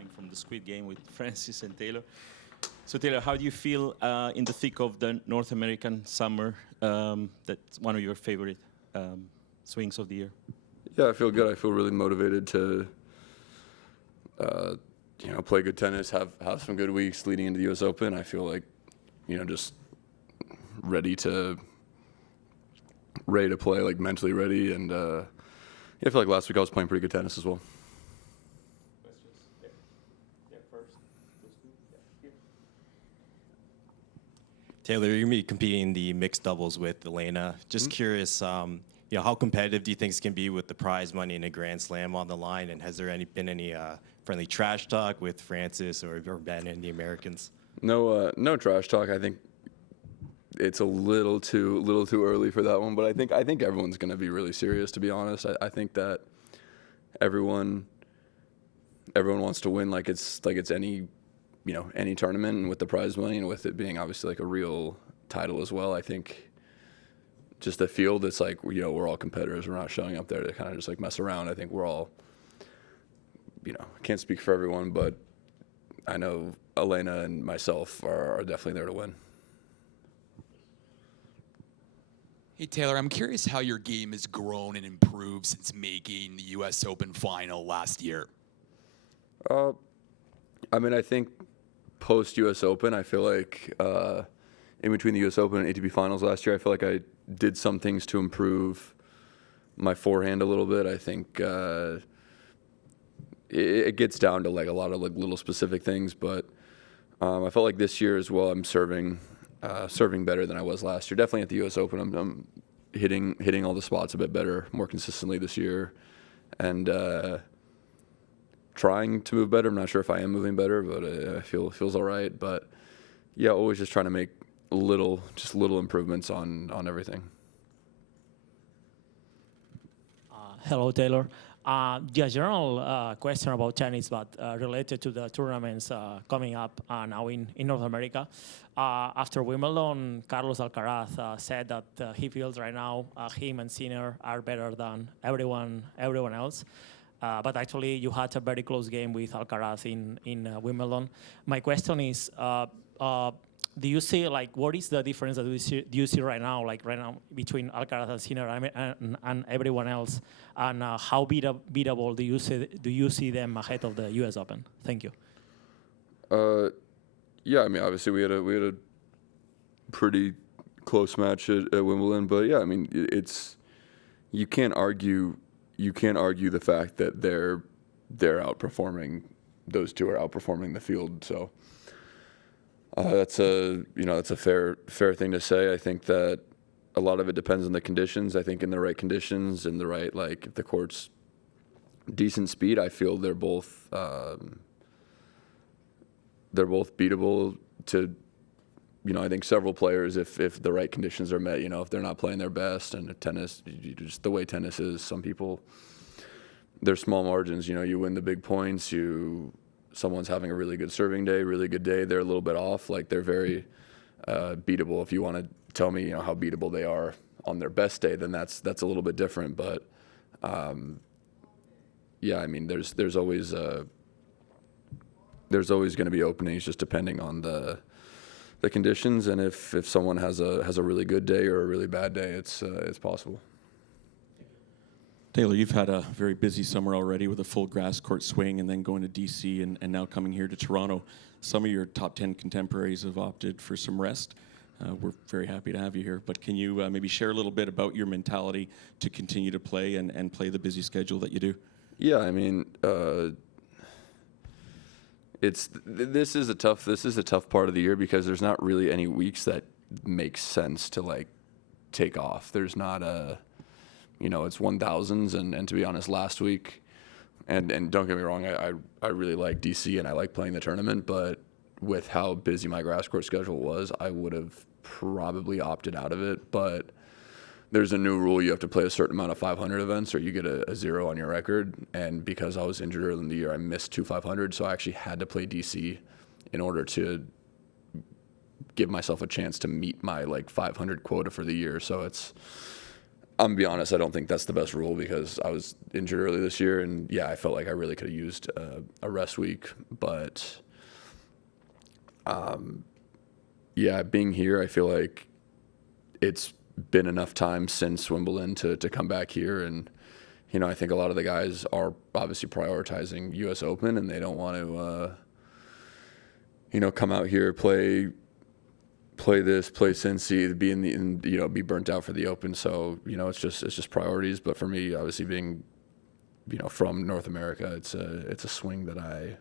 coming from the Squid Game with Francis and Taylor. So Taylor, how do you feel in the thick of the North American summer? That's one of your favorite swings of the year. Yeah, I feel good. I feel really motivated to, play good tennis, have some good weeks leading into the U.S. Open. I feel like, just ready to play, like mentally ready. And I feel like last week I was playing pretty good tennis as well. Taylor, you're going to be competing in the mixed doubles with Elena. Just curious, how competitive do you think it's going to be with the prize money and a Grand Slam on the line? And has there been any friendly trash talk with Francis or Ben and the Americans? No trash talk. I think it's a little too early for that one. But I think everyone's going to be really serious. To be honest, I think that everyone wants to win like it's any any tournament, and with the prize money and with it being obviously like a real title as well. I think just the field, it's like, we're all competitors. We're not showing up there to kind of just like mess around. I think we're all, I can't speak for everyone, but I know Elena and myself are definitely there to win. Hey, Taylor, I'm curious how your game has grown and improved since making the U.S. Open final last year. I think post-U.S. Open, I feel like in between the U.S. Open and ATP Finals last year, I feel like I did some things to improve my forehand a little bit. I think it gets down to like a lot of like little specific things, but I felt like this year as well, I'm serving better than I was last year. Definitely at the U.S. Open, I'm hitting all the spots a bit better, more consistently this year, and trying to move better. I'm not sure if I am moving better, but I feel it feels all right. But yeah, always just trying to make little improvements on everything. Hello, Taylor. General question about tennis, but related to the tournaments coming up now in North America. After Wimbledon, Carlos Alcaraz said that he feels right now him and Sinner are better than everyone else. But actually, you had a very close game with Alcaraz in Wimbledon. My question is, do you see, like, what is the difference that do you see right now between Alcaraz and Sinner and everyone else, and how beatable do you see them ahead of the U.S. Open? Thank you. Yeah, obviously we had a pretty close match at Wimbledon, but yeah, it's you can't argue the fact that they're outperforming. Those two are outperforming the field, so that's a fair thing to say. I think that a lot of it depends on the conditions. I think in the right conditions, in the right, like, if the court's decent speed, I feel they're both beatable to, I think several players, if the right conditions are met, if they're not playing their best, and tennis, just the way tennis is, some people, there's small margins, you win the big points, someone's having a really good serving day, really good day, they're a little bit off, like they're very beatable. If you want to tell me, how beatable they are on their best day, then that's a little bit different, but yeah, there's always going to be openings, just depending on the conditions, and if someone has a really good day or a really bad day, it's possible. Taylor, you've had a very busy summer already with a full grass court swing, and then going to DC and now coming here to Toronto. Some of your top 10 contemporaries have opted for some rest. We're very happy to have you here, but can you maybe share a little bit about your mentality to continue to play and play the busy schedule that you do? Yeah, this is a tough part of the year, because there's not really any weeks that make sense to like take off. There's not it's 1000s, and to be honest, last week, and don't get me wrong, I really like DC and I like playing the tournament, but with how busy my grass court schedule was, I would have probably opted out of it. But there's a new rule: you have to play a certain amount of 500 events, or you get a 0 on your record. And because I was injured early in the year, I missed 2 500, so I actually had to play DC in order to give myself a chance to meet my 500 quota for the year. So I'm gonna be honest, I don't think that's the best rule because I was injured early this year, and yeah, I felt like I really could have used a rest week. But yeah, being here, I feel like it's been enough time since Wimbledon to come back here, and I think a lot of the guys are obviously prioritizing U.S. Open, and they don't want to come out here, play Cincy, be burnt out for the Open. So it's just priorities. But for me, obviously being from North America, it's a swing that I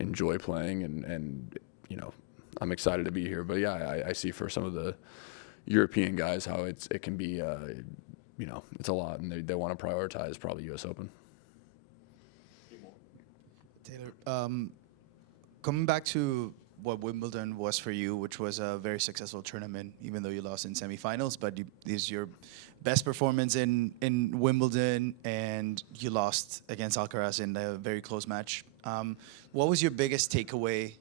enjoy playing, and I'm excited to be here. But yeah, I see for some of the European guys how it can be it's a lot, and they want to prioritize probably U.S. Open. Taylor, coming back to what Wimbledon was for you, which was a very successful tournament, even though you lost in semifinals, but this is your best performance in Wimbledon, and you lost against Alcaraz in a very close match. What was your biggest takeaway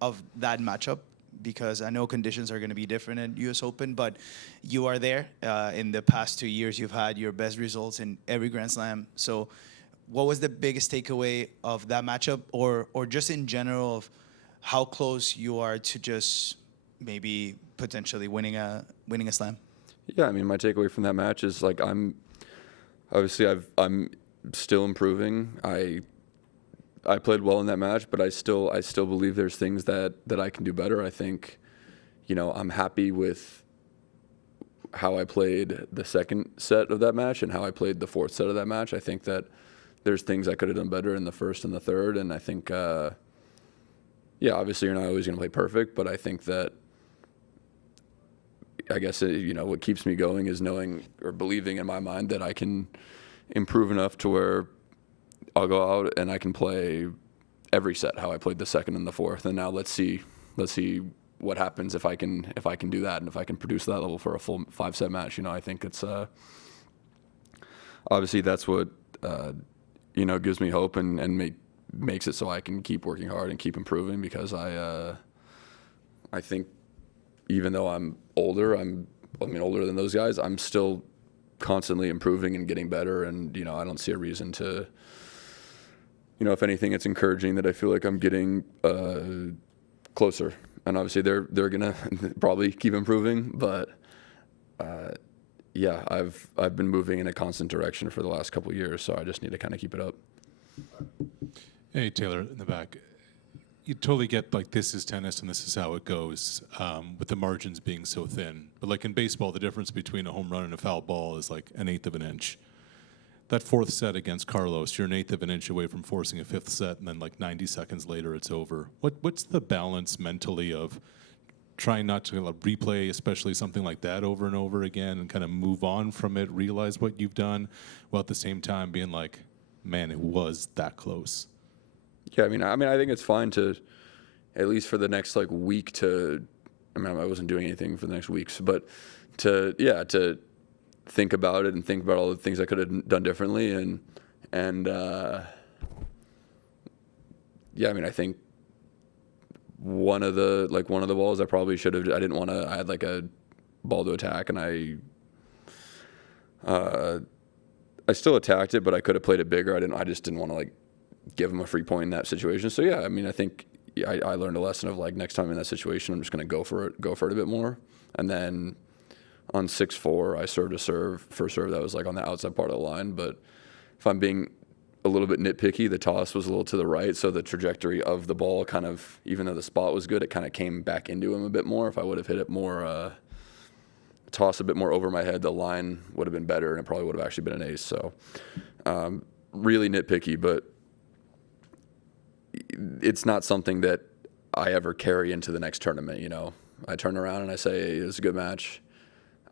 of that matchup? Because I know conditions are going to be different at U.S. Open, but you are there. In the past 2 years, you've had your best results in every Grand Slam. So what was the biggest takeaway of that matchup, or just in general of how close you are to just maybe potentially winning a slam? Yeah, I mean, my takeaway from that match is like I'm still improving. I played well in that match, but I still believe there's things that I can do better. I think, I'm happy with how I played the second set of that match and how I played the fourth set of that match. I think that there's things I could have done better in the first and the third, and I think, obviously you're not always going to play perfect, but I think that, I guess, what keeps me going is knowing or believing in my mind that I can improve enough to where I'll go out and I can play every set how I played the second and the fourth. And now let's see what happens if I can do that, and if I can produce that level for a full 5-set match. I think it's obviously that's what gives me hope and makes it so I can keep working hard and keep improving, because I think even though I'm older, older than those guys, I'm still constantly improving and getting better, and I don't see a reason to. If anything, it's encouraging that I feel like I'm getting closer, and obviously they're gonna probably keep improving. But I've been moving in a constant direction for the last couple of years, so I just need to kind of keep it up. Hey, Taylor, in the back. You totally get, like, this is tennis and this is how it goes, with the margins being so thin. But like in baseball, the difference between a home run and a foul ball is like 1/8 of an inch. That fourth set against Carlos, you're 1/8 of an inch away from forcing a fifth set, and then like 90 seconds later, it's over. What's the balance mentally of trying not to replay, especially something like that, over and over again, and kind of move on from it, realize what you've done, while at the same time being like, man, it was that close? Yeah, I think it's fine to, at least for the next week, to. I wasn't doing anything for the next weeks, but to think about it and think about all the things I could have done differently, and I think one of the balls I probably should have. I didn't want to. I had a ball to attack, and I still attacked it, but I could have played it bigger. I just didn't want to give him a free point in that situation. So yeah, I think I learned a lesson of next time in that situation, I'm just going to go for it a bit more. And then on 6-4, I served a first serve that was on the outside part of the line. But if I'm being a little bit nitpicky, the toss was a little to the right, so the trajectory of the ball kind of, even though the spot was good, it kind of came back into him a bit more. If I would have hit it more, toss a bit more over my head, the line would have been better, and it probably would have actually been an ace. So really nitpicky, but it's not something that I ever carry into the next tournament. I turn around and I say, hey, it was a good match.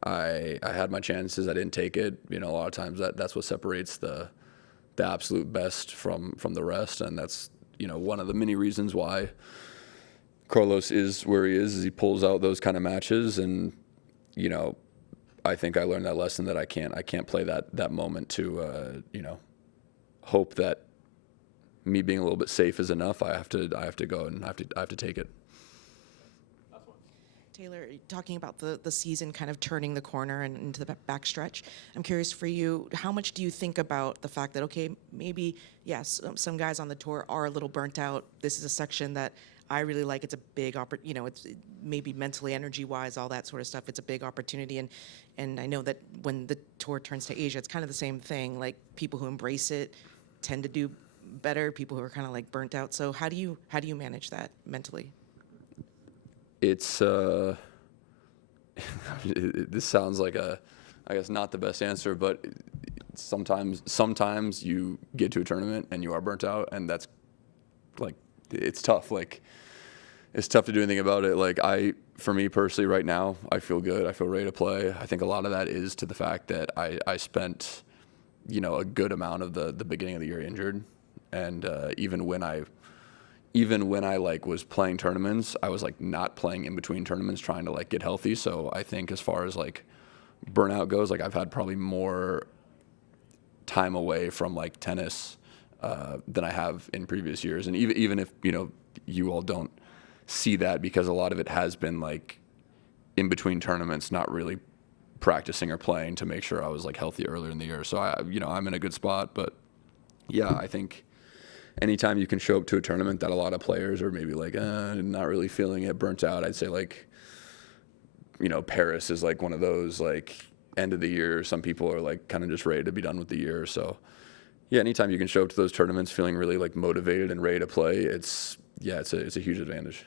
I had my chances. I didn't take it. A lot of times that's what separates the absolute best from the rest. And that's, one of the many reasons why Carlos is where he is he pulls out those kind of matches. And, I think I learned that lesson that I can't play that moment to, hope that me being a little bit safe is enough. I have to go and I have to take it. Taylor, talking about the season kind of turning the corner and into the back stretch, I'm curious for you, how much do you think about the fact that, okay, maybe, yes, some guys on the tour are a little burnt out. This is a section that I really like. It's a big it's maybe mentally, energy-wise, all that sort of stuff. It's a big opportunity. And I know that when the tour turns to Asia, it's kind of the same thing. Like, people who embrace it tend to do better, people who are kind of like burnt out. So how do you manage that mentally? It's this sounds like I guess not the best answer, but sometimes you get to a tournament and you are burnt out, and that's like, it's tough. Like, it's tough to do anything about it. Like, for me personally right now, I feel good. I feel ready to play. I think a lot of that is to the fact that I spent, a good amount of the beginning of the year injured, and even when I like was playing tournaments, I was like not playing in between tournaments, trying to like get healthy. So I think as far as like burnout goes, like I've had probably more time away from like tennis than I have in previous years. And even if you all don't see that, because a lot of it has been like in between tournaments, not really practicing or playing to make sure I was like healthy earlier in the year. So I'm in a good spot. But yeah, I think anytime you can show up to a tournament that a lot of players are maybe like not really feeling it, burnt out, I'd say like Paris is like one of those like end of the year. Some people are like kind of just ready to be done with the year. So yeah, anytime you can show up to those tournaments feeling really like motivated and ready to play, it's a huge advantage.